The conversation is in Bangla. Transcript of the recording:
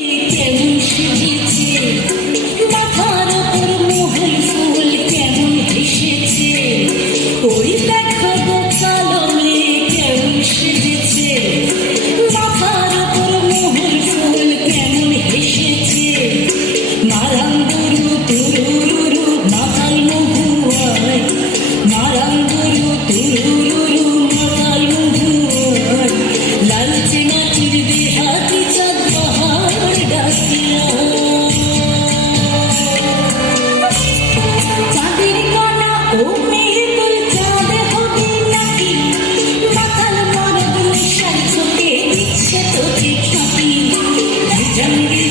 কেমন সেজেছে মাথার ওপর মহল ফুল কেমন হেসেছে ওই দেখো গো কালো মেয়ে কেমন সেজেছে মাথার ওপর মহল ফুল কেমন হেসেছে মারাঙ্গুরু তুরুরুরু মাথাল মহুয়ায় মারাঙ্গুরু তুরুরুরু মাথাল মহুয়ায় লালচে মাটির দেহাতি চাঁদ বাহার ডাকিয়া চাঁদের কণা ও মেয়ে তোর চাঁদ হবে নাকি মাতাল মরদ নেশার চোখে দিচ্ছে তোকে ফাঁকি জঙ্গি